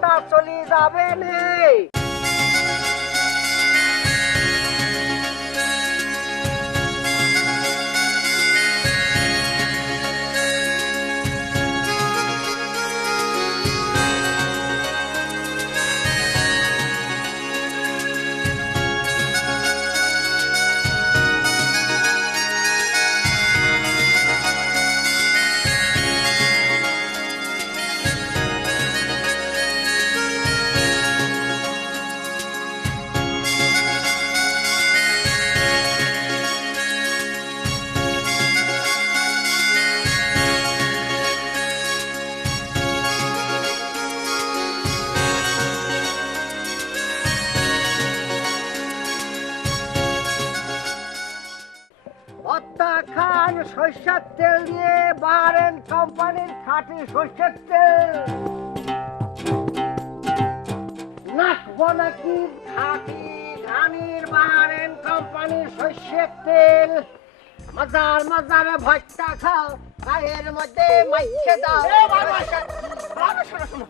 মাথা চলে যাবে নে। খান সরষের তেল দিয়ে বাহারেন কোম্পানির খাঁটি সরষের তেল। নাকবো নাকি খাঁটি ধানির বাহারেন কোম্পানির সরষের তেল। মজার মজার ভট্টা খাও, গায়ের মধ্যে মাইছে দাও।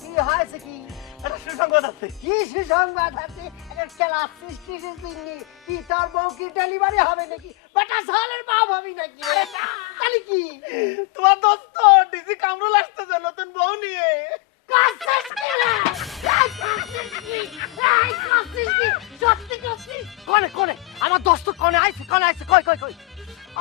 কি হয়েছে কি? সুসংবাদ আছে। কি সুসংবাদ আছে? চালাচ্ছিস কিসের জন্য? কি তোর বউ কি ডেলিভারি হবে নাকি? বেটা সালের বাপ হবি নাকি? তাহলে কি? তোমার দোস্ত ডিসি কামরুল আসতেছে নতুন বউ নিয়ে। কনে কনে আমার দোস্ত কনে আইছে, কনে আইছে, কই কই কই।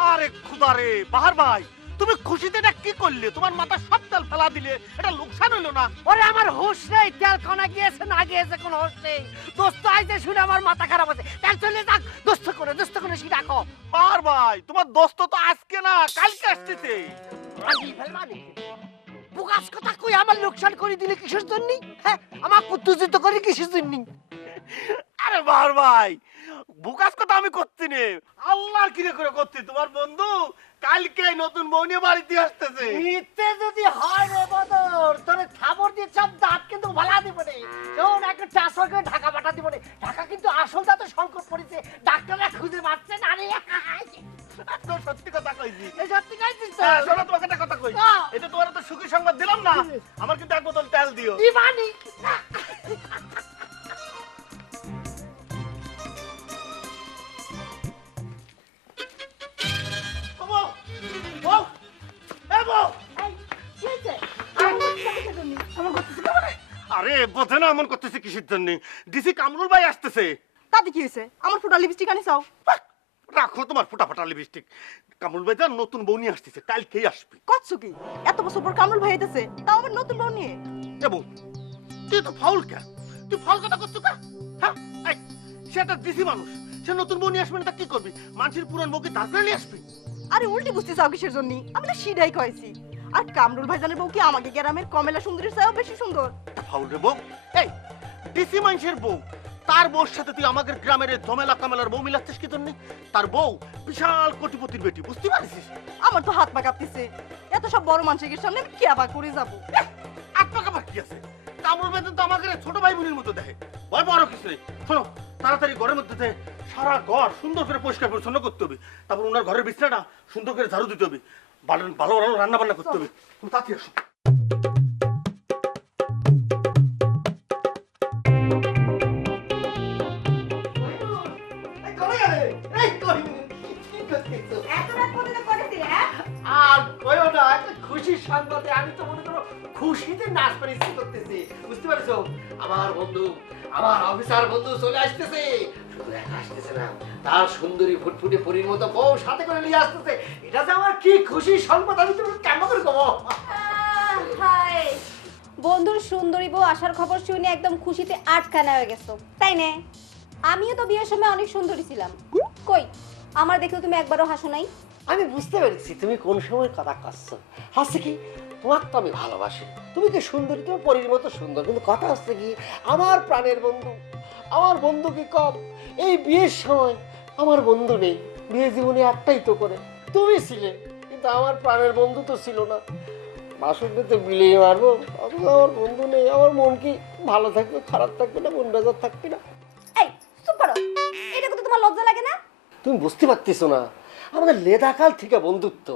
আরে খুদা রে বাহার ভাই, তুমি খুশিতে এটা কি করলে? তোমার মাথা সব তেল ফেলা দিলে, এটা লোকসান হইলো না? ওরে আমার হুঁশ নেই, তেল কনা গিয়েছে না গিয়েছে কোনো হুঁশ নেই। দোস্ত আইছে শুনে আমার মাথা খারাপ হচ্ছে। তেল চলে যাক, দোস্ত করে সে ডাকো। বাহার ভাই, তোমার দোস্ত তো আজকে না কালকে আসতেছে। রাজি ফেলবানি বুকাস কথা কই আমার লোকসান করে দিলে কিসের জন্য? হ্যাঁ, আমার কুত্তুজিত করে কিসের জন্য? আরে বাহার ভাই, বুকাস কথা আমি করছি নে, আল্লাহর কিরে করে করছি। তোমার বন্ধু কালকে নতুন বউ নিয়ে বাড়িতে আসতেছে। মিথ্যে যদি হয় রে বদর, তোরে থাবর দিয়ে চাপ দাঁত কিন্তু ভালা দিব রে। শোন, একটা ট্রান্সফার করে ঢাকা পাঠা দিব রে। ঢাকা কিন্তু আসল দাঁতে সংকট পড়েছে, ডাক্তাররা খুঁজে পাচ্ছে না রে। একদম সত্যি কথা কইছি। এই সত্যি কইছিস তো? হ্যাঁ, শোনো তোমাকে একটা কথা কই। হ্যাঁ। এটা তোমার তো সুখী সংবাদ দিলাম না, আমার কিন্তু এক বোতল তেল দিও। দিবানি বউ, বউ, এ বউ। আরে বোঝে না এমন করতেছে কিসের জন্য? ডিসি কামরুল ভাই আসতেছে। তাতে কি হয়েছে? আমার ফোটা লিপস্টিক আনি চাও? রাখো তোমার ফোটা ফোটা লিপস্টিক। কামরুল ভাই যা নতুন বউ নিয়ে আসতেছে, কালকেই আসবে। কচ্ছ কি? এত বছর পর কামরুল ভাই আইতেছে, তাও আবার নতুন বউ নিয়ে। এবং তুই তো ফাউল কে? তুই ফাউল কথা করছো কা? হ্যাঁ, এই, সে একটা ডিসি মানুষ, সে নতুন বউ নিয়ে আসবে না, তা কি করবি? মানুষের পুরান বউকে দাঁড় করে নিয়ে আসবি? আরে উল্টি বুঝতে চাও কিসের জন্য? আমি তো সিধাই কইছি। আর কামরুল ভাইজানের বউ কি আমাকে গ্রামের কমলা সুন্দরীর চেয়েও বেশি সুন্দর? ফাউল রে বউ। এই ডিসি মানুষের বউ, তার বউর সাথে তুই আমাদের গ্রামের এই ঝমেলা কামেলার বউ মিলাচ্ছিস কি জন্য? তার বউ বিশাল কোটিপতির বেটি, বুঝতে পারছিস? আমার তো হাত পা কাঁপতেছে। এত সব বড় মানুষের সামনে আমি কি আবার করে যাব? আত্মা কি আছে? কামরুল বেতন তো আমাকে ছোট ভাই বোনের মতো দেখে, ভয় বড় কিছু নেই। শোনো, তাড়াতাড়ি ঘরের মধ্যে থেকে সারা ঘর সুন্দর করে পরিষ্কার পরিচ্ছন্ন করতে হবে। তারপর ওনার ঘরের বিছানাটা সুন্দর করে ঝাড়ু দিতে হবে, ভালো ভালো রান্না বান্না করতে হবে। তুমি তাড়াতাড়ি আসো। আর কইও না, একটা খুশির সংবাদে আমি তো মনে করো খুশিতে নাচ পারিছি করতেছি, বুঝতে পারছো? আমার বন্ধু, আমার অফিসার বন্ধু চলে আসতেছে। শুধু একা আসতেছে না, তার সুন্দরী ফুটফুটে পরীর মতো বউ সাথে করে নিয়ে আসতেছে। এটা যে আমার কি খুশির সংবাদ, আমি তোমাকে কেমন করে কব? হাই, বন্ধুর সুন্দরী বউ আসার খবর শুনে একদম খুশিতে আটকানা হয়ে গেছো, তাই না? আমিও তো বিয়ের সময় অনেক সুন্দরী ছিলাম। কই, আমার দেখেও তুমি একবারও হাসো নাই? আমি বুঝতে পেরেছি তুমি কোন সময় কথা করছো। হচ্ছে কি, তোমার তো আমি ভালোবাসি, তুমি কি সুন্দরী, তুমি পরীর মতো সুন্দর, কিন্তু কথা হচ্ছে কি, আমার প্রাণের বন্ধু, আমার বন্ধু কি কম? এই বিয়ের সময় আমার বন্ধু নেই। বিয়ে জীবনে একটাই তো করে তুমি ছিলে, কিন্তু আমার প্রাণের বন্ধু তো ছিল না। বাসনটা তো বিলিয়ে মারবো, আমার বন্ধু নেই। আমার মন কি ভালো থাকবে, খারাপ থাকবে না, মন বেজার থাকবে না? এই চুপ করো, এটা কিন্তু তোমার লজ্জা লাগে না? তুমি বুঝতে পারতেছো না, আমাদের লেদাকাল থেকে বন্ধুত্ব।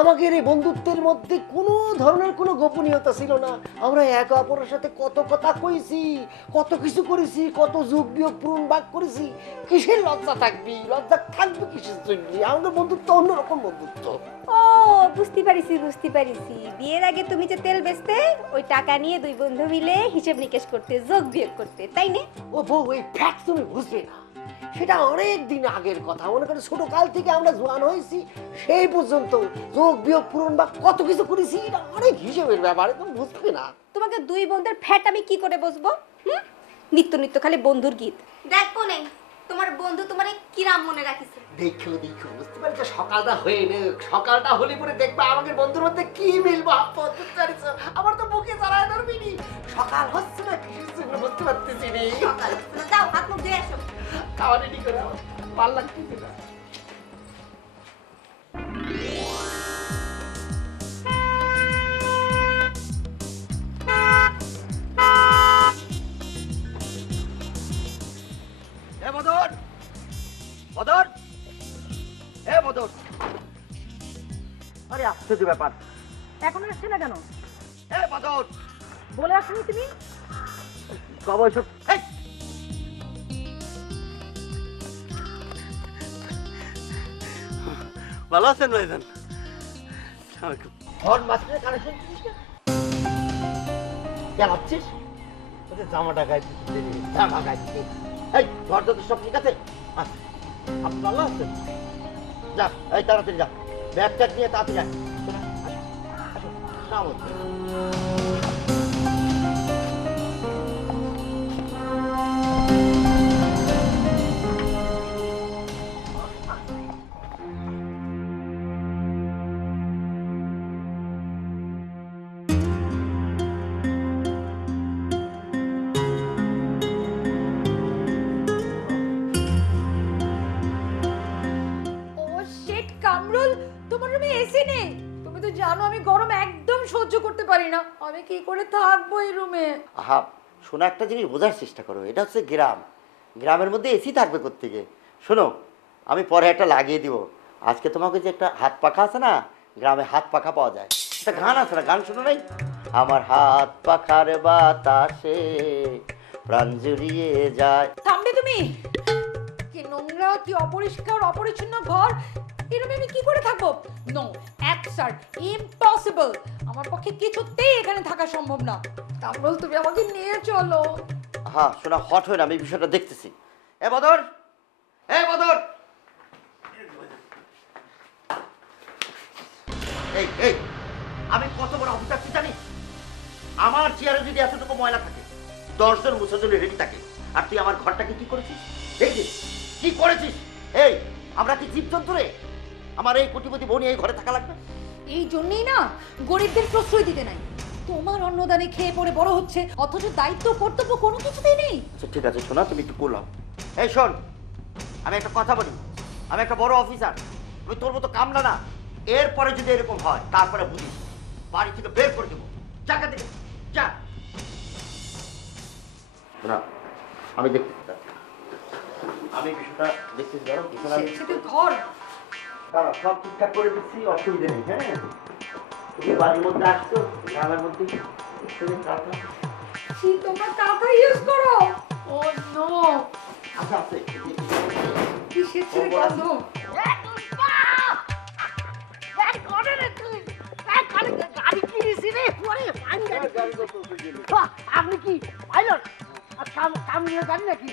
আমাদের এই বন্ধুত্বের মধ্যে কোনো ধরনের কোনো গোপনীয়তা ছিল না। আমরা একে অপরের সাথে কত কথা কইছি, কত কিছু করেছি, কত যোগ বিয়োগ পূরণ ভাগ করেছি। কিসের লজ্জা থাকবি? লজ্জা থাকবে কিসের জন্য? আমাদের বন্ধুত্ব অন্যরকম বন্ধুত্ব। ও বুঝতে পারিছি। বিয়ের আগে তুমি যে তেল বেচতে, ওই টাকা নিয়ে দুই বন্ধু মিলে হিসেব নিকেশ করতে, যোগ বিয়োগ করতে, তাই না? ও বউ, এই ফ্যাক্ট তুমি বুঝবে না। সেটা অনেক দিন আগের কথা। মনে করো ছোট কাল থেকে আমরা জোয়ান হয়েছি, সেই পর্যন্ত যোগ বিয়োগ পূরণ বা কত কিছু করেছি। এটা অনেক হিসেবের ব্যাপারে, তুমি বুঝবে না। তোমাকে দুই বন্ধুর ফ্যাট আমি কি করে বসবো? নিত্য নিত্য খালি বন্ধুর গীত। দেখো নেই তোমার বন্ধু তোমারে কিরাম মনে রাখিছে। দেখো বুঝতে পারছো, সকালটা হয়ে নে, সকালটা হলে পরে দেখবা আমাদের বন্ধুর মধ্যে কি মিলবো। আমার তো বুকে চালায় ধরবিনি। সকাল হচ্ছে না কিসের জন্য বুঝতে পারতেছি রে। সকাল যাও হাত মুখ ধুয়ে আসো। খাওয়া রেডি করে ভাল লাগতেছে না। আরে আশ্চর্য ব্যাপার, এখন আসছে না কেন? বদর বলে আসনি তুমি? কবে সব ভালো আছেন ভাইজান? হর্ন মাস্টারের কানেকশন কেন ভাবছিস? জামাটা গাইতে জামা গাইতে। এই ঘর তো সব ঠিক আছে? আচ্ছা, আপনি ভালো আছেন? যা, এই তাড়াতাড়ি যা, ব্যাগ ট্যাগ নিয়ে তাড়াতাড়ি যা। শোনো, আসো, নামো। কামরুল, তোমার রুমে এসি নেই। তুমি তো জানো আমি গরম একদম সহ্য করতে পারি না। আমি কি করে থাকবো এই রুমে? আহা, শোনো, একটা জিনিস বোঝার চেষ্টা করো। এটা হচ্ছে গ্রাম, গ্রামের মধ্যে এসি থাকবে কোত্থেকে? শোনো, আমি পরে একটা লাগিয়ে দিব। আজকে তোমাকে যে একটা হাত পাখা আছে না, গ্রামে হাত পাখা পাওয়া যায়, একটা গান আছে না, গান শোনো নাই? আমার হাত পাখার বাতাসে প্রাণ জুড়িয়ে যায়। থামবে তুমি? কি নোংরা, কি অপরিষ্কার, অপরিচ্ছন্ন ঘর। এই রুমে আমি কি করে থাকবো? No, absurd, impossible. আমার পক্ষে কিছুতেই এখানে থাকা সম্ভব না। কামরুল, তুমি আমাকে নিয়ে চলো। হ্যাঁ শোনা, হট হয়ে না, আমি বিষয়টা দেখতেছি। এ বদর, এ বদর, এই এই আমি কত বড় অফিসার তুই জানিস? আমার চেয়ারে যদি এতটুকু ময়লা থাকে, 10 জন মুছার জন্য রেডি থাকে, আর তুই আমার ঘরটাকে কি করেছিস? দেখছিস কি করেছিস? এই আমরা কি জীবজন্তু রে? আমার এই কোটিপতি বোন এই ঘরে থাকা লাগবে? এই জন্যই না গরিবদের প্রশ্রয় দিতে নাই। তোমার অন্নদানে খেয়ে পড়ে বড় হচ্ছে, অথচ দায়িত্ব কর্তব্য কোনো কিছুতেই নেই। আচ্ছা ঠিক আছে, শোনা, তুমি একটু বললাম। এই শোন, আমি একটা কথা বলি, আমি একটা বড় অফিসার, আমি তোর মতো কামলা না। এরপরে যদি এরকম হয়, তারপরে বুঝিস, বাড়ি থেকে বের করে দেবো। চাকা থেকে যা। না, আমি দেখতেছি, আমি বিষয়টা দেখতেছি। ধরো সেটা ঘর। দাঁড়াও, সব ঠিকঠাক করে দিচ্ছি, অসুবিধা নেই। হ্যাঁ, তুমি বাড়ির মধ্যে আসছো, গ্রামের মধ্যে তোমরা কাঁথা ইউজ করো? ও নো, আচ্ছা আছে কিসের ছেড়ে গন্ধ? আপনি কি পাইলট? কাম নিয়ে জানি নাকি?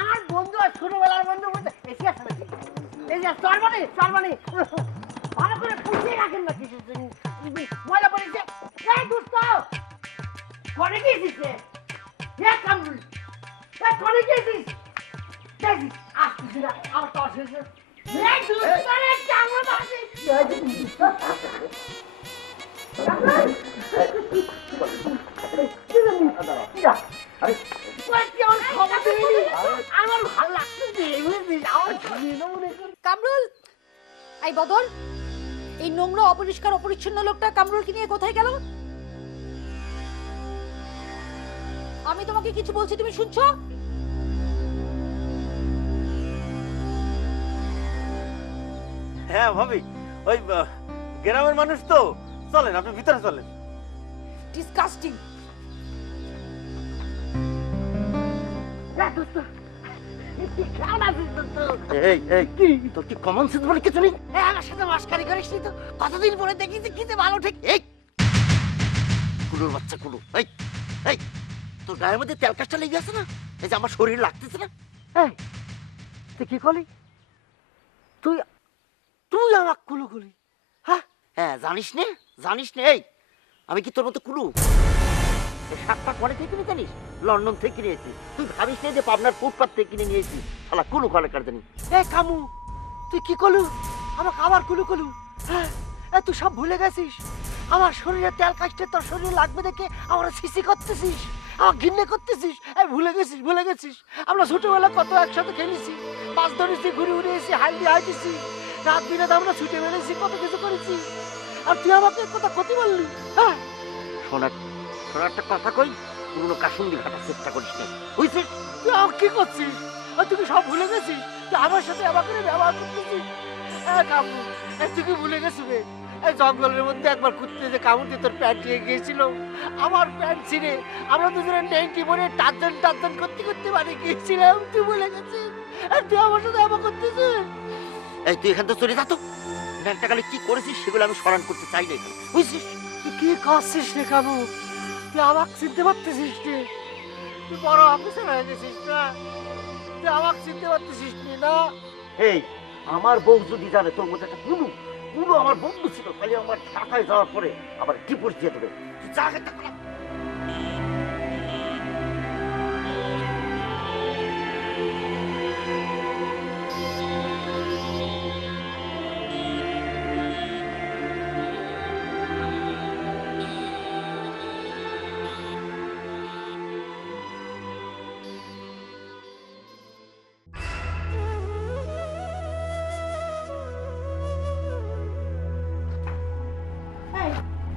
আমার বন্ধু আর ছোটবেলার বন্ধু বলতে এসে আসে নাকি? এসে চরবানি ভালো করে পুষিয়ে রাখেন না কিছু ময়লা পড়েছে। এই দুষ্ট করে গিয়েছিস রে? কামরুল, করে গিয়েছিস? আসছিস না আমার তো আসছে। কামরুল, এই বদল, এই নোংরা অপরিষ্কার অপরিচ্ছন্ন লোকটা কামরুলকে নিয়ে কোথায় গেল? আমি তোমাকে কিছু বলছি, তুমি শুনছো? হ্যাঁ ভাবি, ওই গ্রামের মানুষ তো, চলেন আপনি ভিতরে চলেন। ডিসকাস্টিং। কেমন আছিস দোস্ত? এই এই কি তোর কি কমন সেন্স বলে কিছু নেই? আমার সাথে মস্কারি করিস নি তো? কতদিন পরে দেখিস কি যে ভালো ঠিক। এই কুলুর বাচ্চা কুলু, এই এই তোর গায়ের মধ্যে তেল কাজটা লেগে আছে না, এই যে আমার শরীর লাগতেছে না। এই তুই কি করলি? তুই তুই আমার কুলু করলি? হ্যাঁ হ্যাঁ জানিস নে, জানিস নে, এই আমি কি তোর মতো কুলু? এই শার্টটা পরে থেকে কিনে জানিস? লন্ডন থেকে কিনেছি। তুই ভাবিস না যে পাবনার ফুটপাত থেকে কিনে নিয়েছি। শালা কুলু কলে কার জানি। এই কামু, তুই কি করলু? আমাকে আবার কুলু করলু? হ্যাঁ তুই সব ভুলে গেছিস? আমার শরীরে তেল কাজটা তোর শরীরে লাগবে দেখে আমার সিসি করতেছিস, আমার ঘৃণা করতেছিস। এই ভুলে গেছিস, ভুলে গেছিস? আমরা ছোটবেলা কত একসাথে খেলেছি, মাছ ধরেছি, ঘুরে ঘুরে এসে হাইডি হাইতেছি, রাত দিনে আমরা ছুটে বেড়েছি, কত কিছু করেছি। আর তুই আমাকে কথা ক্ষতি বললি? হ্যাঁ শোনার শোনার একটা কথা কই, পুরোনো কাসুন্দি ঘাটার চেষ্টা করিস না, বুঝছিস? তুই আমাকে কি করছিস? আর তুই কি সব ভুলে গেছিস? তুই আমার সাথে আমাকে ব্যবহার করতেছিস? কামু, তুই কি ভুলে গেছিস রে? এই জঙ্গলের মধ্যে একবার ঘুরতে যে কামুতে তোর প্যান্ট নিয়ে গিয়েছিল, আমার প্যান্ট ছিঁড়ে আমরা দুজনে নেংটি পরে টানটান টানটান করতে করতে বাড়ি গিয়েছিলাম। তুই ভুলে গেছিস? আর তুই আমার সাথে এমন করতেছিস? এই তুই এখান থেকে চলে যা তো। একটা কালে কি করেছিস সেগুলো আমি স্মরণ করতে চাই না এখানে, বুঝছিস? তুই কি করছিস রে কামু? তুই আমাকে চিনতে পারতেছিস রে? তুই বড় অফিসার হয়ে গেছিস না? তুই আমাকে চিনতে পারতেছিস না? এই আমার বউ যদি জানে তোর মধ্যে একটা কুলু কুলু আমার বন্ধু ছিল, তাহলে আমার ঢাকায় যাওয়ার পরে আবার ডিভোর্স দিয়ে দেবে। তুই যা একটা কথা।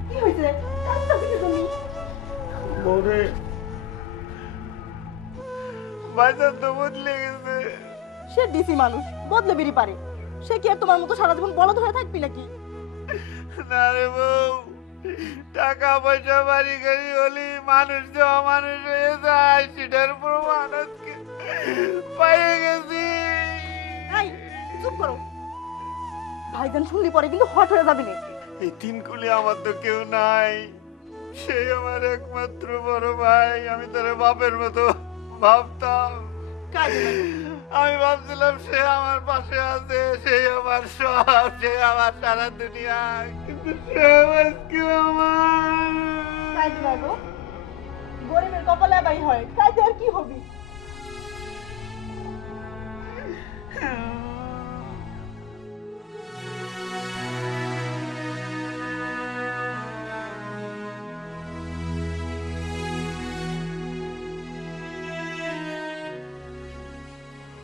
কি হয়েছে? বউরে বাজার তো বদলে গেছে। সে ডিসি মানুষ, বদলে বেরি পারে। সে কি আর তোমার মতো সারা জীবন বলদ হয়ে থাকবি নাকি? না রে বউ, টাকা পয়সা বাড়ি গাড়ি হলি মানুষ যে অমানুষ হয়ে যায় সেটার প্রমাণ আজকে পাইয়ে গেছি। এই চুপ করো, ভাইজান শুনলি পরে কিন্তু হট হয়ে যাবি না। এই তিন কুলে আমার তো কেউ নাই, সে আমার একমাত্র বড় ভাই। আমি তোর বাপের মতো ভাবতাম, কাজে নাই। আমি ভাবছিলাম সে আমার পাশে আছে, সে আমার সব, সে আমার সারা দুনিয়া, কিন্তু সে আজকে আমার। কাজে নাই গো, গরিবের কপালে বাই হয়, কাজে আর কি হবি?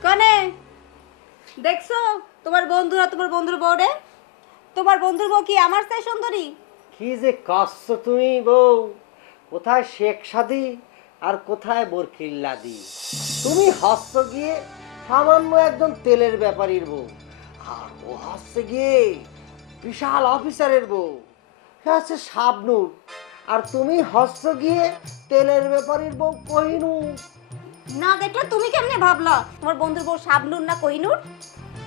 কনে দেখছো তোমার বন্ধুরা তোমার বন্ধুর বউরে? তোমার বন্ধুর বউ কি আমার চেয়ে সুন্দরী? কি যে কাঁদছো তুমি বউ? কোথায় শেখ সাদি আর কোথায় বরকিল্লাদি? তুমি হস্ত গিয়ে সামান্য একজন তেলের ব্যাপারীর বউ, আর ও হচ্ছে গিয়ে বিশাল অফিসারের বউ, সে হচ্ছে শাবনূর। আর তুমি হস্ত গিয়ে তেলের ব্যাপারীর বউ কোহিনূর। না দেখলে তুমি কেমনে ভাবলা তোমার বন্ধুর বউ শাবনূর না কোহিনূর?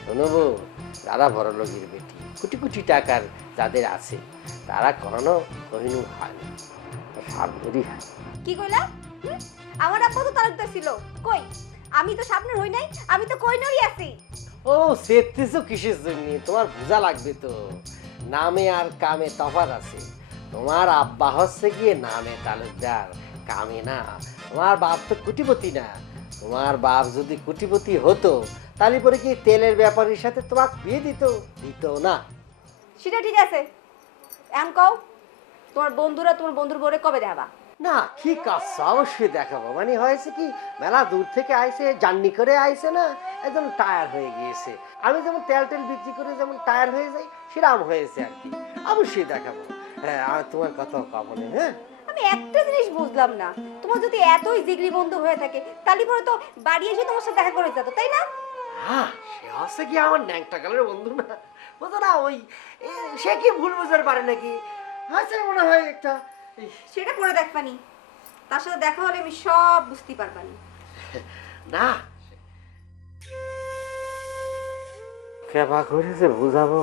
শোনো বউ, যারা বড় লোকের বেটি, কোটি কোটি টাকার যাদের আছে, তারা কখনো কোহিনূর হয় না, শাবনূরই হয়। কি কইলা? আমার আব্বা তো তালুকদার ছিল। কই, আমি তো শাবনূর হই নাই, আমি তো কোহিনূরই আছি। ও সেতেছো কিসের জন্য? তোমার বোঝা লাগবে তো, নামে আর কামে তফাৎ আছে। তোমার আব্বা হচ্ছে গিয়ে নামে তালুকদার, কামে না। তোমার বাপ তো কোটিপতি না। তোমার বাপ যদি কোটিপতি হতো তাহলে পরে কি তেলের ব্যাপারীর সাথে তোমাকে বিয়ে দিত? দিত না। সেটা ঠিক আছে, এখন কও তোমার বন্ধুরা তোমার বন্ধুর বউরে কবে দেখাবা? না ঠিক আছে, অবশ্যই দেখাবো। মানে হয়েছে কি, মেলা দূর থেকে আইছে, জার্নি করে আইছে না, একদম টায়ার হয়ে গিয়েছে। আমি যেমন তেল টেল বিক্রি করে যেমন টায়ার হয়ে যাই, সেরকম হয়েছে আর কি। অবশ্যই দেখাবো। হ্যাঁ, আর তোমার কথা কবনে। হ্যাঁ, আমি একটা জিনিস বুঝলাম না, তোমার যদি এতই জিগরি বন্ধু হয়ে থাকে তাহলে পরে তো বাড়ি এসে তোমার সাথে দেখা করে যেত, তাই না? হ্যাঁ, সে হচ্ছে কি আমার ন্যাংটা কালের বন্ধু না, বুঝো না ওই সে কি ভুল বুঝতে পারে নাকি আছে মনে হয় একটা সেটা করে দেখবানি, তার সাথে দেখা হলে আমি সব বুঝতে পারবানি। না কেবা করেছে বুঝাবো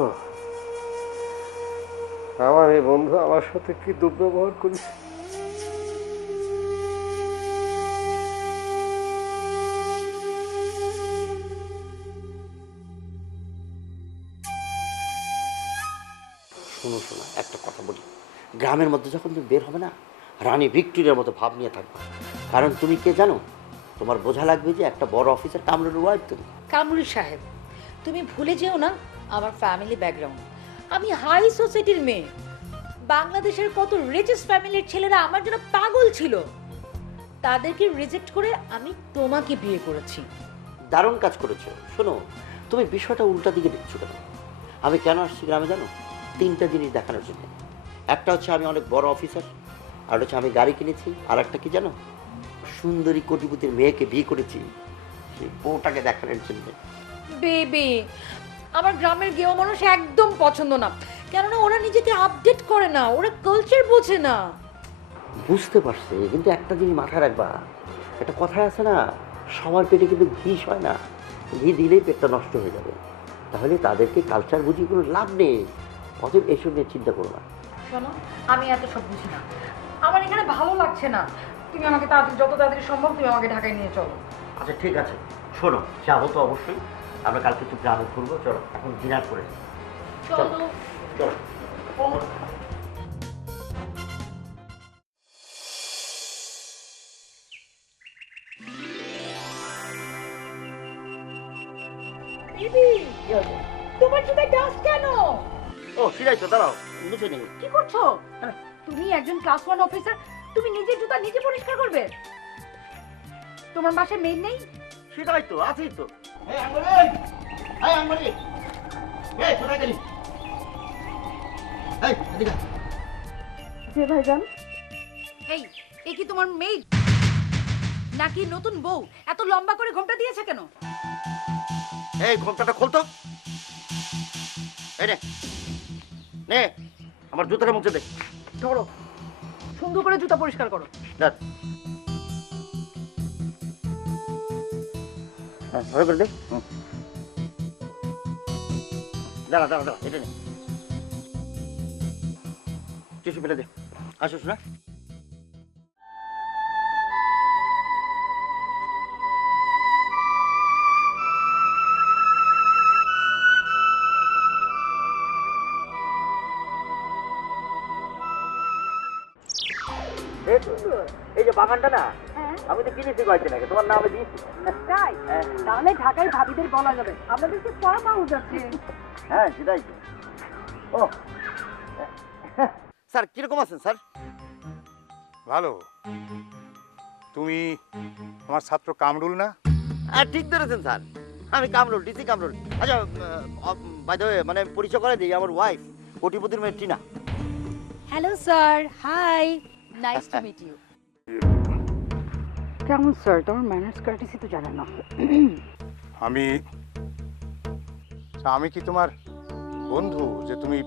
আমার এই বন্ধু আমার সাথে কি দুর্ব্যবহার করেছে। শোনো শোনো একটা কথা বলি, গ্রামের মধ্যে যখন তুমি বের হবে না রানী ভিক্টোরিয়ার মতো ভাব নিয়ে থাকবে, কারণ তুমি কে জানো, তোমার বোঝা লাগবে যে একটা বড় অফিসার কামরুল ওয়াইফ তুমি। কামরুল সাহেব, তুমি ভুলে যেও না আমার ফ্যামিলি ব্যাকগ্রাউন্ড। আমি হাই সোসাইটির মেয়ে। বাংলাদেশের কত রিচেস্ট ফ্যামিলির ছেলেরা আমার জন্য পাগল ছিল, তাদেরকে রিজেক্ট করে আমি তোমাকে বিয়ে করেছি। দারুণ কাজ করেছো। শোনো, তুমি বিষয়টা উল্টা দিকে দেখছো কেন? আমি কেন আসছি গ্রামে জানো? 3টা জিনিস দেখানোর জন্য। একটা হচ্ছে আমি অনেক বড় অফিসার, আর হচ্ছে আমি গাড়ি কিনেছি, আর একটা কি জানো, সুন্দরী কোটিপতির মেয়েকে বিয়ে করেছি, সেই বউটাকে দেখানোর জন্য। বেবি, আমার গ্রামের গেও মানুষ একদম পছন্দ না, কেননা ওরা নিজেকে আপডেট করে না, ওরা কালচার বোঝে না। বুঝতে পারছি, কিন্তু একটা জিনিস মাথায় রাখবা, একটা কথায় আছে না, সবার পেটে কিন্তু ঘি হয় না, ঘি দিলেই পেটটা নষ্ট হয়ে যাবে। তাহলে তাদেরকে কালচার বুঝিয়ে কোনো লাভ নেই। অতএব এসব নিয়ে চিন্তা করো না। শোনো, আমি এত সব বুঝি না, আমার এখানে ভালো লাগছে না। তুমি আমাকে তাড়াতাড়ি, যত তাড়াতাড়ি সম্ভব তুমি আমাকে ঢাকায় নিয়ে চলো। আচ্ছা ঠিক আছে, শোনো, যাবো তো অবশ্যই, আমরা কালকে একটু গ্রামে ঘুরবো। চলো এখন ডিনার করে নিই। চলো। চলো। বেবি, তোমার জুতায় ডাস্ট কেন? ও সেটাই তো, দাঁড়াও মুছে নেই। কি করছো? তুমি একজন ক্লাস 1 অফিসার, তুমি নিজে জুতা নিজে পরিষ্কার করবে? তোমার বাসায় মেইড নেই? সেটাই তো, আছেই তো। এই আঙ্গুলি, এই আঙ্গুলি, এই কোথায় গেলি? এই এদিকে। যে ভাইজান, এই কি তোমার মেইড নাকি নতুন বউ? এত লম্বা করে ঘোমটা দিয়েছে কেন? এই ঘোমটাটা খোল তো। এই নে, নে আমার জুতোটা মুছে দে। ধরো, সুন্দর করে জুতা পরিষ্কার করো। দাঁড়। হ্যাঁ, ভালো করে দে। দাঁড়া দাঁড়া দাঁড়া, এটা নে, টিস্যু ফেলে দে। আসো শোনা। এই যে বাগানটা না, আমি তো কিনেছি কয়েকদিন আগে, তোমার নামে দিয়েছি। তাই তাহলে ঢাকায় ভাবিদের বলা যাবে আপনাদের কি ফার্ম হাউস আছে? হ্যাঁ সেটাই তো। ও স্যার, কিরকম আছেন স্যার? ভালো। তুমি আমার ছাত্র কামরুল না? হ্যাঁ ঠিক ধরেছেন স্যার, আমি কামরুল, ডিসি কামরুল। আচ্ছা বাই দ্য ওয়ে, মানে পরিচয় করে দিই, আমার ওয়াইফ কোটিপতির মেয়ে Tina. Hello sir, hi, nice to meet you. কেমন স্যার, তোমার ম্যানার্স কার্টিসি তো জানেন না। আমি আমি কি তোমার বন্ধু যে তুমি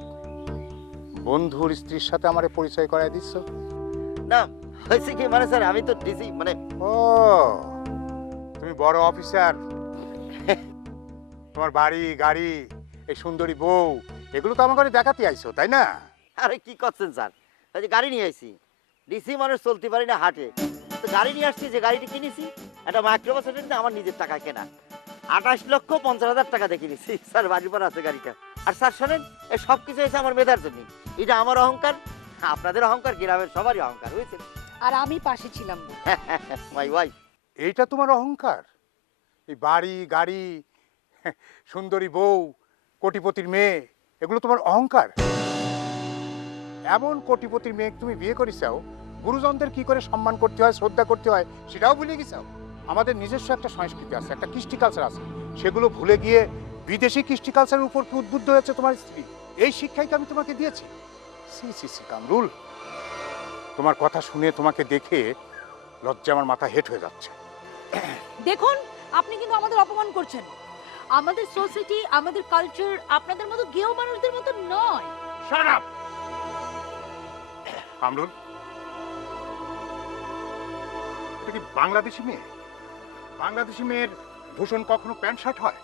বন্ধুর স্ত্রীর সাথে আমারে পরিচয় করায় দিচ্ছ? না হয়েছে কি, মানে স্যার আমি তো ডিসি, মানে ও তুমি বড় অফিসার, তোমার বাড়ি গাড়ি এই সুন্দরী বউ এগুলো তো আমার ঘরে দেখাতে আইছো তাই না? আরে কি করছেন স্যার, ওই যে গাড়ি নিয়ে আইছি, ডিসি মানুষ চলতে পারি না হাটে, তো গাড়ি নিয়ে আসছি, যে গাড়িটি কিনেছি একটা মাইক্রোবাস, এটা আমার নিজের টাকায় কেনা, 28,50,000 টাকা দিয়ে কিনেছি স্যার, বাড়ির পর আছে গাড়িটা। আর স্যার শোনেন, এই সব কিছু হয়েছে আমার মেধার জন্য। এটা আমার অহংকার, আপনাদের অহংকার, গ্রামের সবারই অহংকার, বুঝছেন? আর আমি পাশে ছিলাম। My wife. এইটা তোমার অহংকার? এই বাড়ি গাড়ি সুন্দরী বউ কোটিপতির মেয়ে এগুলো তোমার অহংকার? এমন কোটিপতির মেয়ে তুমি বিয়ে করেছাও, গুরুজনদের কি করে সম্মান করতে হয়, শ্রদ্ধা করতে হয় সেটাও ভুলে গেছাও। আমাদের নিজস্ব একটা সংস্কৃতি আছে, একটা কৃষ্টি কালচার আছে, সেগুলো ভুলে গিয়ে বিদেশি কৃষ্টি কালচারের উপর কি উদ্বুদ্ধ হয়েছে তোমার স্ত্রী? এই শিক্ষাই কি আমি তোমাকে দিয়েছি? সি সি সি কামরুল, তোমার কথা শুনে তোমাকে দেখে লজ্জা আমার মাথা হেট হয়ে যাচ্ছে। দেখুন, আপনি কিন্তু আমাদের অপমান করছেন। আমাদের সোসাইটি, আমাদের কালচার আপনাদের মতো গেও মানুষদের মতো নয়। শাট আপ কামরুল, এটা কি বাংলাদেশি মেয়ে? বাংলাদেশি মেয়ের ভূষণ কখনো প্যান্ট শার্ট হয়?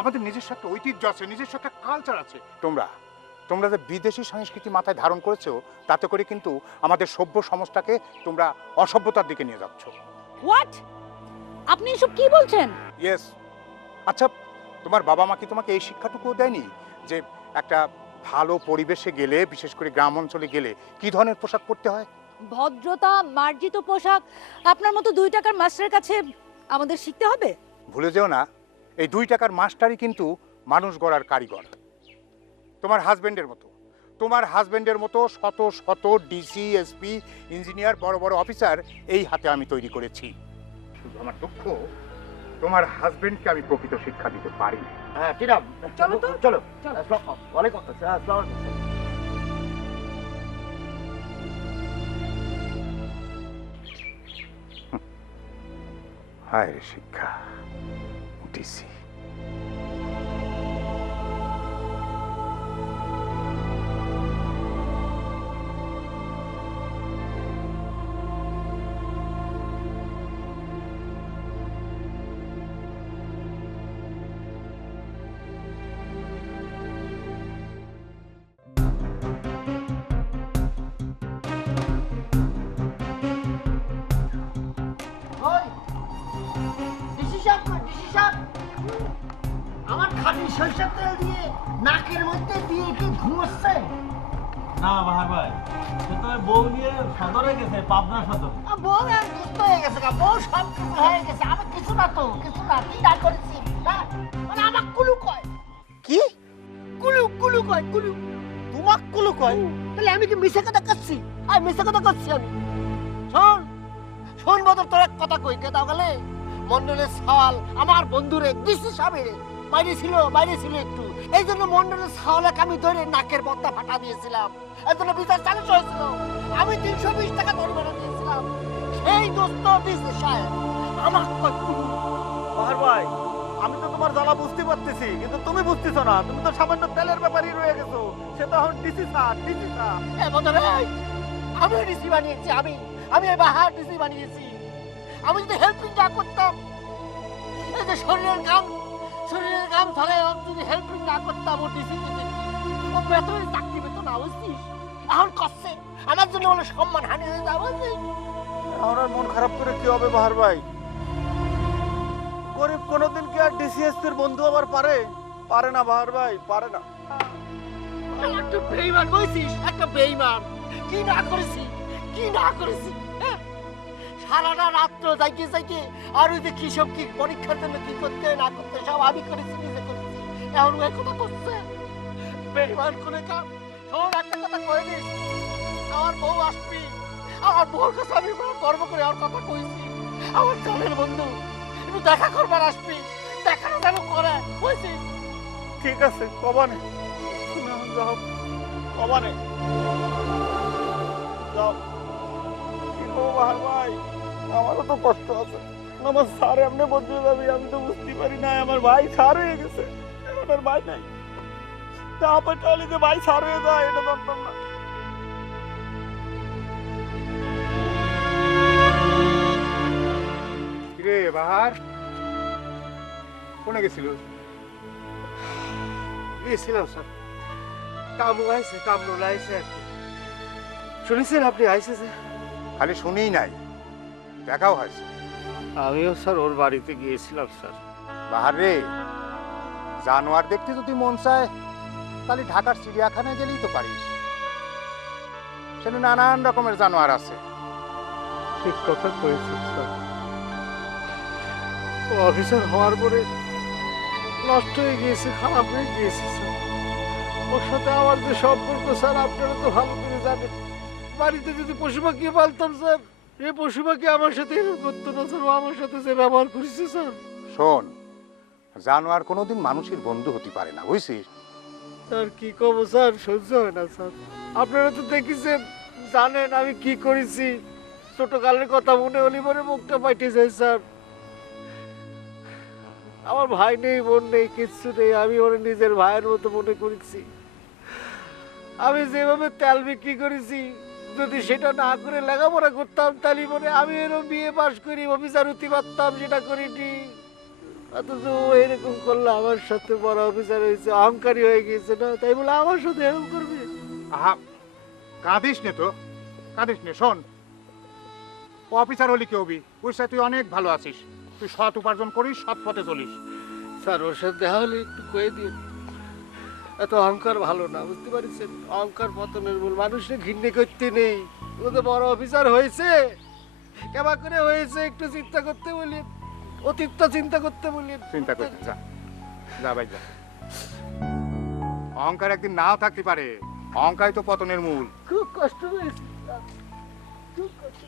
আমাদের নিজস্ব একটা ঐতিহ্য আছে, নিজস্ব একটা কালচার আছে। তোমরা যে বিদেশি সংস্কৃতি মাথায় ধারণ করেছো, তাতে করে কিন্তু আমাদের সভ্য সমাজটাকে তোমরা অসভ্যতার দিকে নিয়ে যাচ্ছ। হোয়াট? আপনি এসব কি বলছেন? ইয়েস। আচ্ছা, তোমার বাবা মা কি তোমাকে এই শিক্ষাটুকুও দেয়নি যে একটা ভালো পরিবেশে গেলে, বিশেষ করে গ্রাম অঞ্চলে গেলে কি ধরনের পোশাক পরতে হয়? ভদ্রতা, মার্জিত পোশাক আপনার মতো 2 টাকার মাস্টারের কাছে আমাদের শিখতে হবে? ভুলে যেও না, এই 2 টাকার মাস্টারই কিন্তু মানুষ গড়ার কারিগর। তোমার হাজবেন্ডের মতো শত শত ডিসি, এসপি, ইঞ্জিনিয়ার, বড় বড় অফিসার এই হাতে আমি তৈরি করেছি। শুধু আমার দুঃখ, তোমার হাজবেন্ডকে আমি প্রকৃত শিক্ষা দিতে পারি। হ্যাঁ টিনা, চলো তো। চলো। চলো। অনেক কথা আছে। আসসালামু আলাইকুম। হায় রে শিক্ষা, ডিসি। ওই ডিসি সাহেব কই, ডিসি সাহেব? আমার খাঁটি সরিষার তেল দিয়ে নাকের মধ্যে দিয়ে কি ঘুমোচ্ছে? না ভাই, সে তো বউ নিয়ে সদরে গেছে, পাবনা সদর। বউ আর দুষ্ট হয়ে গেছে গা, বউ সব কিছু হয়ে গেছে, আমি কিছু না তো, কিছু না, কি না করেছি? হ্যাঁ, মানে আমার কুলু কয়, কি? কুলু কুলু কয়, কুলু। তোমাক কুলু কয়? তাহলে আমি কি মিশে কথা করছি? আর মিশে কথা করছি আমি? শোন, শোন বদর, তোর এক কথা কই কে, তাও গেলে মন্ডলের সওয়াল আমার বন্ধুরে ডিসি সাহেবের বাইরে ছিল একটু, এই জন্য মন্ডলের সওয়ালকে আমি ধরে নাকের বত্তা ফাটা দিয়েছিলাম, এর জন্য বিচার চালু হয়েছিল, আমি 320 টাকা জরিমানা দিয়েছিলাম। সেই দোস্ত ডিসি সাহেব আমার কয় কুলু। বাহার ভাই, আমি তো তোমার জ্বালা বুঝতে পারতেছি, কিন্তু তুমি বুঝতেছো না। তুমি তো সামান্য তেলের ব্যাপারই রয়ে গেছো, সে তো এখন ডিসি স্যার। এ বদর, আমি ডিসি বানিয়েছি, আমি এই বাহার ডিসি বানিয়েছি। আমি যদি হেল্পিং না করতাম, এই যে শরীরের গাম ধরে যদি হেল্পিং না করতাম, ও ডিসি ও বেতনের চাকরি পেত না, বুঝছিস? এখন করছে, আমার জন্য বলে সম্মান হানি হয়ে যাবে, বুঝছিস? এখন আর মন খারাপ করে কি হবে বাহার ভাই? গরিব কোনোদিন কি আর ডিসিএসপির বন্ধু আবার পারে না বাহার ভাই, পারে না। একটা বেঈমান, বুঝছিস? একটা বেঈমান। কি না করেছি, হ্যাঁ? সারাটা রাত্র যাইতে আর ওই যে কি পরীক্ষার জন্য কি করতে না করতে সব আমি করেছি, নিজে করেছি। এখন ওই কথা করছে বেঈমান করে কাম। শোন, একটা কথা কয়ে দিস, আমার বউ আসবি, আমার বউর কাছে আমি বড় গর্ব করে আর কথা কইছি, আমার জানের বন্ধু একটু দেখা করবার আসবি, দেখানো যেন করে, বুঝছিস? ঠিক আছে, কবানে যাও, কবানে যাও। কি করবো বাহার ভাই, আমারও তো কষ্ট আছে। আমার স্যার এমনি বদলে যাবে, আমি তো বুঝতে পারি না। আমার ভাই স্যার হয়ে গেছে, এখন আর ভাই নাই। তাহলে যে ভাই স্যার হয়ে যায়, এটা জানতাম না। রে বাহার, কোনে গেছিল? গিয়েছিলাম স্যার, কামরুল আইছে আর কি। শুনেছেন আপনি আইছে যে? খালি শুনেই নাই, দেখাও হয়েছে। আমিও স্যার ওর বাড়িতে গিয়েছিলাম স্যার। বাহার রে, জানোয়ার দেখতে যদি মন চায় তাহলে ঢাকার চিড়িয়াখানায় গেলেই তো পারিস, সেখানে নানান রকমের জানোয়ার আছে। ঠিক কথা কয়েছেন স্যার। ও অফিসার হওয়ার পরে নষ্ট হয়ে গিয়েছে, খারাপ হয়ে গিয়েছে স্যার। ওর সাথে আমার যে সম্পর্ক স্যার, আপনারা তো ভালো করে জানেন। বাড়িতে যদি পশু পাখি পালতাম স্যার, এই পশু পাখি আমার সাথে এরকম করতো না স্যার। ও আমার সাথে যে ব্যবহার করেছে স্যার। শোন, জানোয়ার কোনোদিন মানুষের বন্ধু হতে পারে না, বুঝছিস? স্যার কি করবো স্যার, সহ্য হয় না স্যার। আপনারা তো দেখেছেন, জানেন আমি কি করেছি। ছোটকালের কথা মনে হলে পরে মুখটা পাইটে যায় স্যার। আমার ভাই নেই, বোন নেই, কিচ্ছু নেই। আমি ওর নিজের ভাইয়ের মতো মনে করেছি। আমি যেভাবে তেল বিক্রি করেছি, যদি সেটা না করে লেখাপড়া করতাম তাহলে মনে আমি এরকম বিয়ে পাশ করি অফিসার হতে পারতাম, সেটা করিনি। অথচ ও এরকম করলো, আমার সাথে বড় অফিসার হয়েছে, অহংকারী হয়ে গিয়েছে না, তাই বলে আমার সাথে এরকম করবে? আহা, কাঁদিস নে তো, কাঁদিস নে। শোন, অফিসার হলি কি হবি, বুঝছে তুই অনেক ভালো আছিস, তুই সৎ উপার্জন করিস, সৎ পথে চলিস। স্যার, ওর সাথে দেখা হলে একটু কয়ে দিন, এত অহংকার ভালো না, বুঝতে পারছেন? অহংকার পতনের মূল। মানুষের ঘৃণে করতে নেই। ও তো বড় অফিসার হয়েছে, কেমন করে হয়েছে একটু চিন্তা করতে বলি, অতীতটা চিন্তা করতে বলি। চিন্তা করিস না, যা যা ভাই যা। অহংকার একদিন নাও থাকতে পারে, অহংকারই তো পতনের মূল। খুব কষ্ট হয়েছে, খুব কষ্ট।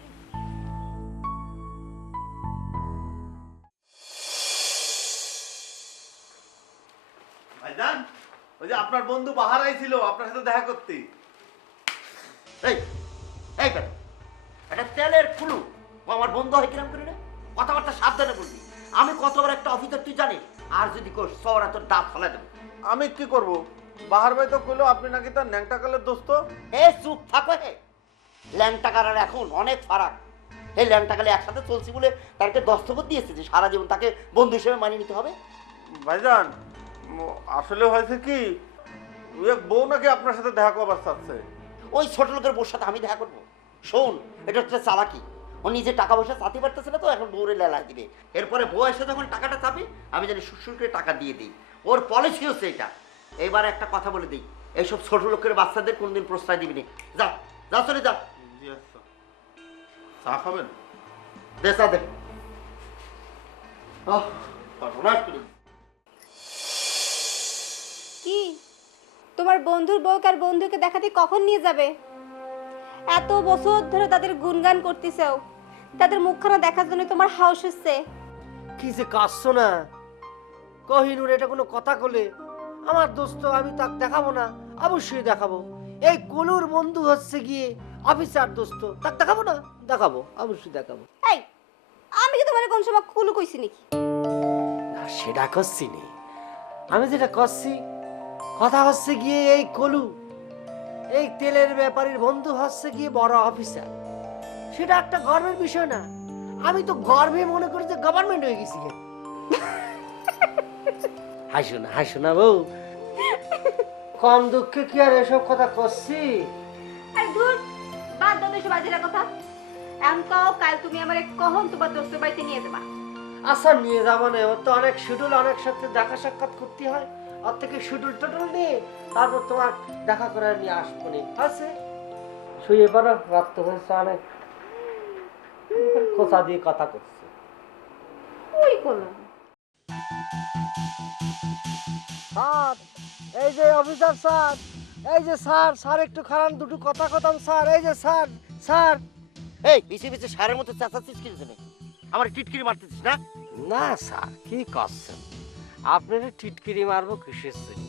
ভাইজান, ওই যে আপনার বন্ধু বাহারাই ছিল আপনার সাথে দেখা করতে। এই এই কেন এটা তেলের কুলু, ও আমার বন্ধু হয় কিরম করি না? কথাবার্তা সাবধানে বলবি। আমি কত বড় একটা অফিসার তুই জানিস? আর যদি কোস সবার তোর দাঁত ফেলে দেবো। আমি কি করব? বাহার ভাই তো কইলো আপনি নাকি তার ন্যাংটা কালের দোস্ত। এ চুপ থাকো হে। ল্যাংটাকার আর এখন অনেক ফারাক। এই ল্যাংটাকালে একসাথে চলছি বলে তাকে দস্তখত দিয়েছে যে সারা জীবন তাকে বন্ধু হিসেবে মানিয়ে নিতে হবে। ভাইজান, আসলে হয়েছে কি, ওই এক বউ নাকি আপনার সাথে দেখা করবার চাচ্ছে। ওই ছোট লোকের বউর সাথে আমি দেখা করবো? শোন, এটা হচ্ছে চালাকি। ও নিজে টাকা পয়সা চাতে পারতেছে না, তো এখন বউরে লেলা দিবে। এরপরে বউ এসে যখন টাকাটা চাপে, আমি জানি সুরসুর করে টাকা দিয়ে দিই। ওর পলিসি হচ্ছে এটা। এইবার একটা কথা বলে দিই, এইসব ছোট লোকের বাচ্চাদের কোনদিন প্রশ্রয় দিবি না। যা যা, চলে যা। জি আচ্ছা, চা খাবেন? দে চা দে। সর্বনাশ করে দিই। কি তোমার বন্ধুর বউকে আর বন্ধুকে দেখাতে কখন নিয়ে যাবে? এত বছর ধরে তাদের গুণগান করতেছেও, তাদের মুখখানা দেখার জন্য তোমার হাউস হচ্ছে। কি যে কাঁদছো না কহিনুর, এটা কোনো কথা কলে? আমার দোস্ত, আমি তাকে দেখাবো না? অবশ্যই দেখাবো। এই কুলুর বন্ধু হচ্ছে গিয়ে অফিসার দোস্ত, তাকে দেখাবো না? দেখাবো, অবশ্যই দেখাবো। এই, আমি কি তোমার কোন সময় কুলু কইছি নাকি? না, সেটা করছি নি। আমি যেটা করছি, কথা হচ্ছে গিয়ে এই কলু, এই তেলের ব্যাপারীর বন্ধু হচ্ছে গিয়ে বড় অফিসার। সেটা একটা গর্বের বিষয় না? আমি তো গর্বে মনে করি যে গভর্নমেন্ট হয়ে গেছি। হাসো না বউ, কম দুঃখে কি আর এসব কথা করছি? আরে দূর, বাদ দাও এসব বাজে কথা। এখন কও, কাল তুমি আমারে কখন তোমার দোস্তের বাড়িতে নিয়ে যাবা? আচ্ছা, নিয়ে যাবো না। ওর তো অনেক শিডিউল, অনেক সাথে দেখা সাক্ষাৎ করতে হয়। ওর থেকে শিডিউল টোটাল নিয়ে তারপর তোমার দেখা করে নিয়ে আসবো নি। আছে শুয়ে পড়ো, রাত তো হয়েছে অনেক। খোঁচা দিয়ে কথা করছে। ওই করলাম। স্যার, এই যে অফিসার স্যার, এই যে স্যার, স্যার একটু খারাপ, দুটো কথা কথাম স্যার। এই যে স্যার, স্যার। এই পিছে পিছে সারের মতো চেঁচাচ্ছিস কি জন্য? আমার টিটকিরি মারতেছিস না? না স্যার, কি করছেন? আপনারে টিটকিরি মারবো কিসের জন্য?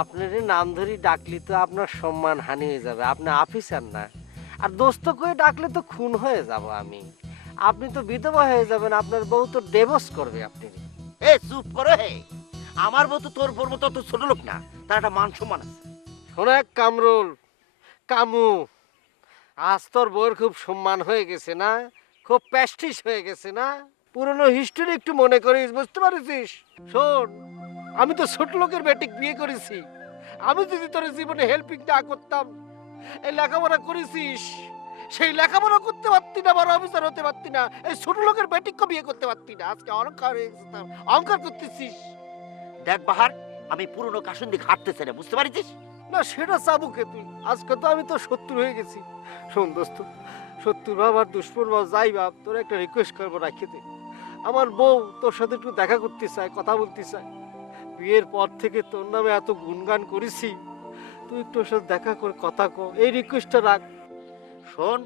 আপনারে নাম ধরি ডাকলি তো আপনার সম্মান হানি হয়ে যাবে। আপনি অফিসার না। আর দোস্ত করে ডাকলে তো খুন হয়ে যাব আমি। আপনি তো বিধবা হয়ে যাবেন, আপনার বউ তো ডিভোর্স করবে আপনি। এ চুপ করো হে। আমার বউ তো তোর বউর মতো তো ছোট লোক না, তার একটা মান সম্মান আছে। শোনো এক কামরুল, কামু, আজ তোর বউর খুব সম্মান হয়ে গেছে না? খুব প্যাস্টিস হয়ে গেছে না? পুরনো হিস্টোরি একটু মনে করিস, বুঝতে পারছিস? শোন, আমি তো ছোট লোকের বেটিক বিয়ে করেছি। আমি যদি তোর জীবনে হেল্পিং না করতাম, এই লেখাপড়া করেছিস, সেই লেখাপড়া করতে পারতি না, বড় অফিসার হতে পারতি না, এই ছোট লোকের বেটিককে বিয়ে করতে পারতি না। আজকে অহংকার হয়ে গেছে, অহংকার করতেছিস। দেখ বাহার, আমি পুরনো কাসুন্দি ঘাটতেছে না, বুঝতে পারছিস না? সেটা চাবুকে তুই, আজকে তো আমি তো শত্রু হয়ে গেছি। শোন দোস্ত, শত্রু ভাব আর দুশ্মন ভাব যাই ভাব, তোর একটা রিকোয়েস্ট করবো, রাখে দে। আমার বউ তোর সাথে একটু দেখা করতে চায়, কথা বলতে চায়। বিয়ের পর থেকে তোর নামে এত গুণগান করেছি, তুই একটু ওর সাথে দেখা করে কথা কো, এই রিকোয়েস্টটা রাখ। শোন,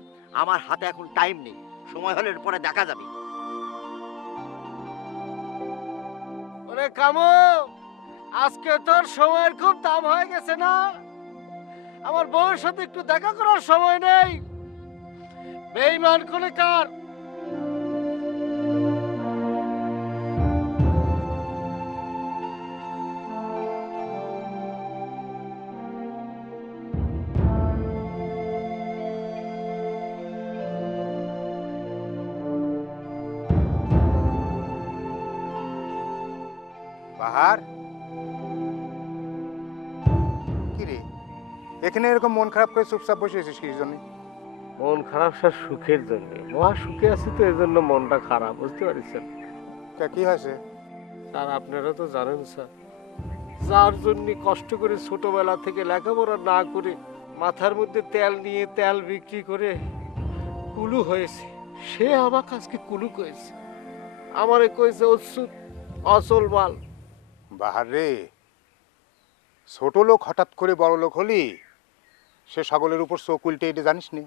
আমার হাতে এখন টাইম নেই, সময় হলে পরে দেখা যাবে। ওরে কামো, আজকে তোর সময়ের খুব দাম হয়ে গেছে না? আমার বউয়ের সাথে একটু দেখা করার সময় নেই। বেঈমান কোনে কার। বাহার, কি রে এখানে এরকম মন খারাপ করে চুপচাপ বসে আছিস কি জন্য? মন খারাপ স্যার সুখের জন্য, মহা সুখে আছি তো এই জন্য মনটা খারাপ, বুঝতে পারছেন কি হয়েছে? স্যার আপনারা তো জানেন স্যার, যার জন্য কষ্ট করে ছোটবেলা থেকে লেখাপড়া না করে মাথার মধ্যে তেল নিয়ে তেল বিক্রি করে কুলু হয়েছে, সে আমার কাছকে কুলু কয়েছে, আমারে কয়েছে অচ্যুত অচল মাল। বাহার রে, ছোট লোক হঠাৎ করে বড় লোক হলি, সে সকলের উপর চোখ উল্টে এটা জানিস নি?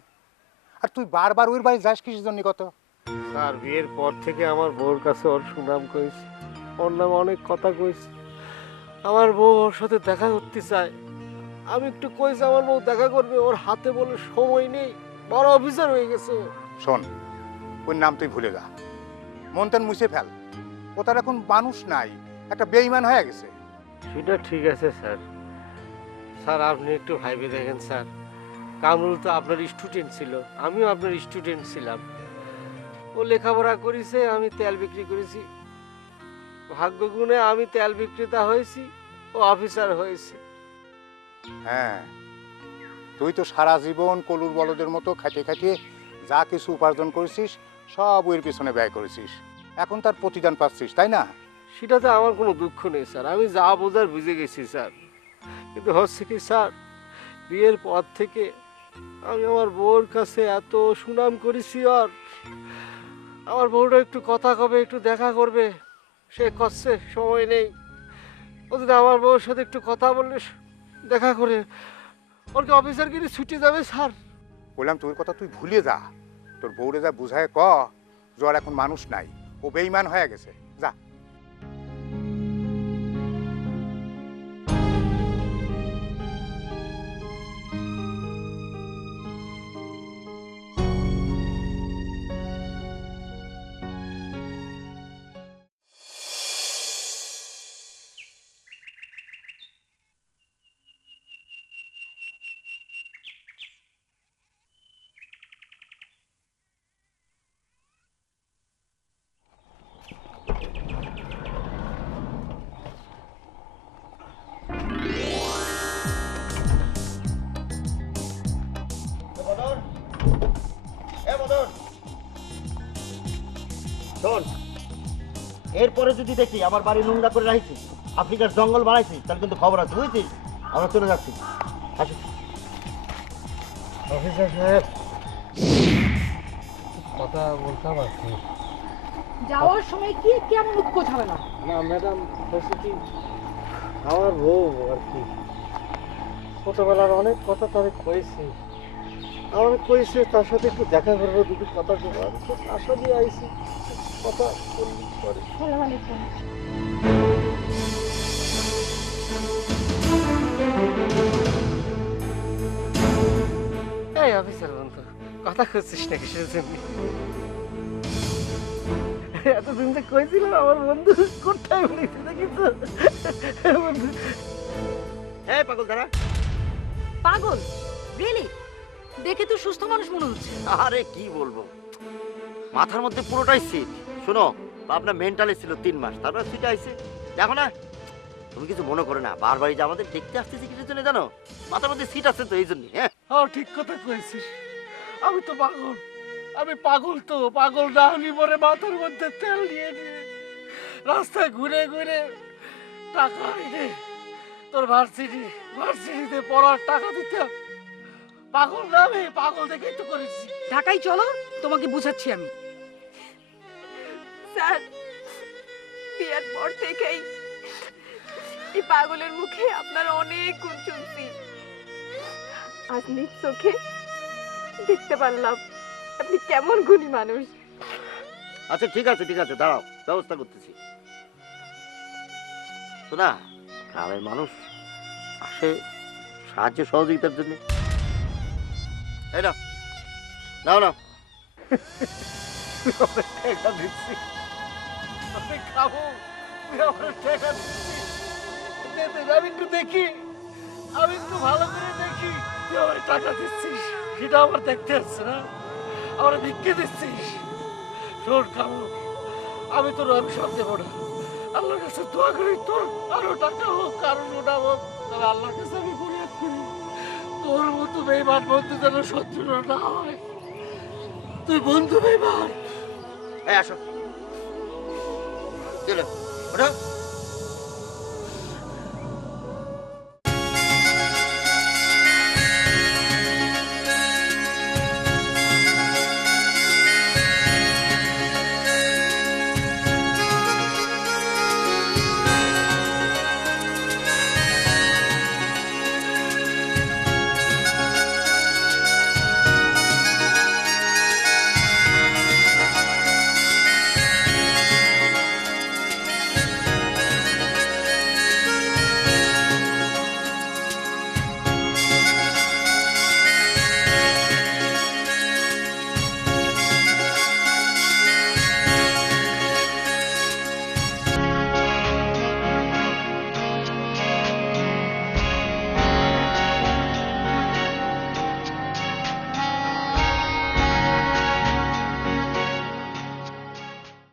আর তুই বারবার ওর বাড়ি যাস কিসের জন্য কত? স্যার বিয়ের পর থেকে আমার বউর কাছে ওর সুনাম কয়েছে, ওর নামে অনেক কথা কয়েছে, আমার বউ ওর সাথে দেখা করতে চায়, আমি একটু কইছি আমার বউ দেখা করবে, ওর হাতে বলে সময় নেই, বড় অফিসার হয়ে গেছে ও। শোন, ওর নাম তুই ভুলে যা, মন তেন মুছে ফেল, ও তার এখন মানুষ নাই, একটা বেঈমান হয়ে গেছে। সেটা ঠিক আছে স্যার, স্যার আপনি একটু ভাইবে দেখেন স্যার, কামরুল তো আপনার স্টুডেন্ট ছিল, আমিও আপনার স্টুডেন্ট ছিলাম, ও লেখাপড়া করেছে, আমি তেল বিক্রি করেছি, ভাগ্যগুণে আমি তেল বিক্রেতা হয়েছি, ও অফিসার হয়েছে। হ্যাঁ, তুই তো সারা জীবন কলুর বলদের মতো খাটিয়ে খাটিয়ে যা কিছু উপার্জন করেছিস সব ওর পিছনে ব্যয় করেছিস, এখন তার প্রতিদান পাচ্ছিস, তাই না? সেটাতে আমার কোনো দুঃখ নেই স্যার, আমি যা বোঝার বুঝে গেছি স্যার, কিন্তু হচ্ছে কি স্যার, বিয়ের পর থেকে আমি আমার বউর কাছে এত সুনাম করেছি, আর আমার বউটা একটু কথা কবে, একটু দেখা করবে, সে করছে সময় নেই, ও যদি আমার বউর সাথে একটু কথা বললে দেখা করে, ওর কি অফিসার গিয়ে ছুটি যাবে স্যার? বললাম তোর কথা তুই ভুলে যা, তোর বউরে যা বুঝায় ক জ্বর এখন মানুষ নাই, ও বেঈমান হয়ে গেছে, যা। শোন, এরপরে যদি দেখি আমার বাড়ি নোংরা করে রাখছি, আফ্রিকার জঙ্গল বাড়াইছি, তাহলে কিন্তু খবর আছে, বুঝছিস? আমরা চলে যাচ্ছি, আসি। অফিসার সাহেব, কথা বলতাম আর কি। যাওয়ার সময় কি কেমন উৎকোচ হবে না? না ম্যাডাম, হচ্ছে কি, আমার বউ আর কি ছোটবেলার অনেক কথা তারে কয়েছে, আমার কয়েছে তার সাথে একটু দেখা করবো, দুটো কথা বলবো, আমি খুব আশা দিয়ে আইছি, কথা বললি পরে। এই অফিসার বন্ধু, কথা খুঁজছিস না কিসের জন্য? এতদিন যে কইছিলাম আমার বন্ধু কোথায় বলেছে দেখিস বন্ধু? হ্যাঁ পাগল দাঁড়া। পাগল? রিয়েলি? দেখে তো সুস্থ মানুষ মনে হচ্ছে। আরে কি বলবো, মাথার মধ্যে পুরোটাই সিট। শোনো, আপনার মেন্টালে ছিল 3 মাস, তারপর সিট আইছে, দেখো না? তুমি কিছু মনে করো না, বারবার যে আমাদের দেখতে আসতেছি কিসের জন্য জানো? মাথার মধ্যে সিট আছে তো এই জন্য। হ্যাঁ হ্যাঁ ঠিক কথা কইছিস, আমি তো পাগল, আমি পাগল, তো পাগল না হলি পরে মাথার মধ্যে তেল নিয়ে নিয়ে রাস্তায় ঘুরে ঘুরে টাকা এনে তোর ভার্সিটিতে পড়ার টাকা দিতাম। পাগল না আমি, পাগল দেখেই তো করেছি। ঢাকায় চলো, তোমাকে বুঝাচ্ছি আমি। স্যার, বিয়ের পর থেকেই এই পাগলের মুখে আপনার অনেক গুণ শুনছি, আজ নিজ চোখে দেখতে পারলাম আপনি কেমন গুণী মানুষ। আচ্ছা ঠিক আছে ঠিক আছে, দাঁড়াও, ব্যবস্থা করতেছি। শোনা, গ্রামের মানুষ আসে সাহায্য সহযোগিতার জন্য। এই নাও, নাও নাও। টাকা দিচ্ছি, আমি খাবো, তুই আমার টাকা দিচ্ছিস, দে দে, আমি একটু দেখি, আমি একটু ভালো করে দেখি, তুই আমার টাকা দিচ্ছিস, সেটা আমার দেখতে আসছে না, আমার ভিক্ষে দিচ্ছিস। শোন খাবো, আমি তোর অভিশাপ দেবো না, আল্লাহর কাছে দোয়া করি তোর আরো টাকা হোক, কারো সোনা হোক, তবে আল্লাহর কাছে আমি ফরিয়াদ করি তোর মতো বেইমান বন্ধু যেন শত্রু না হয়। তুই বন্ধু বেইমান। এই আসো, চলো ওঠো।